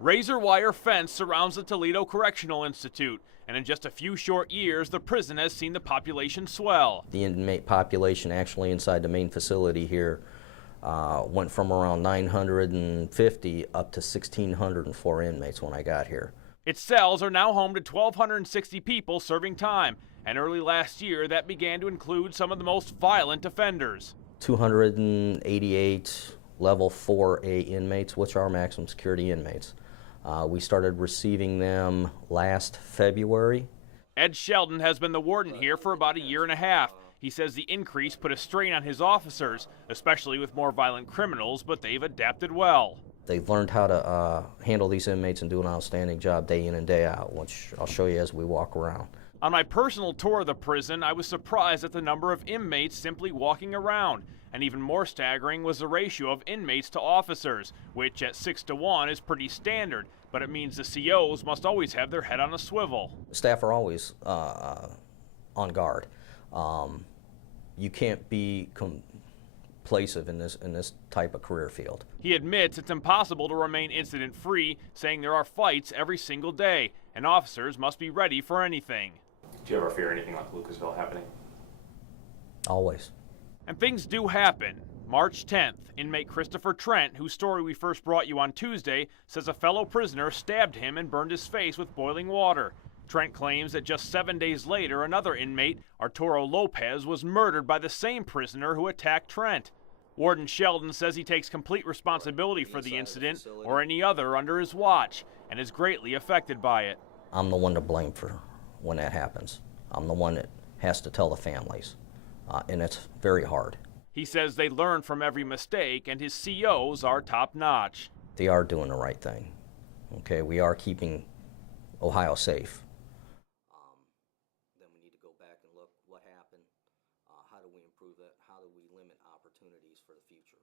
Razor wire fence surrounds the Toledo Correctional Institute, and in just a few short years, the prison has seen the population swell. The inmate population actually inside the main facility here went from around 950 up to 1,604 inmates when I got here. Its cells are now home to 1,260 people serving time, and early last year that began to include some of the most violent offenders. 288 level 4A inmates, which are maximum security inmates. We started receiving them last February. Ed Sheldon has been the warden here for about a year and a half. He says the increase put a strain on his officers, especially with more violent criminals, but they've adapted well. They've learned how to handle these inmates and do an outstanding job day in and day out, which I'll show you as we walk around. On my personal tour of the prison, I was surprised at the number of inmates simply walking around. And even more staggering was the ratio of inmates to officers, which at 6-to-1 is pretty standard, but it means the COs must always have their head on a swivel. Staff are always on guard. You can't be complacent in this type of career field. He admits it's impossible to remain incident-free, saying there are fights every single day, and officers must be ready for anything. Do you ever fear anything like Lucasville happening? Always. And things do happen. March 10th, inmate Christopher Trent, whose story we first brought you on Tuesday, says a fellow prisoner stabbed him and burned his face with boiling water. Trent claims that just 7 days later, another inmate, Arturo Lopez, was murdered by the same prisoner who attacked Trent. Warden Sheldon says he takes complete responsibility for the incident or any other under his watch and is greatly affected by it. I'm the one to blame for when that happens. I'm the one that has to tell the families, and it's very hard. He says they learn from every mistake, and his COs are top-notch. They are doing the right thing. Okay, we are keeping Ohio safe. Then we need to go back and look what happened. How do we improve it? How do we limit opportunities for the future?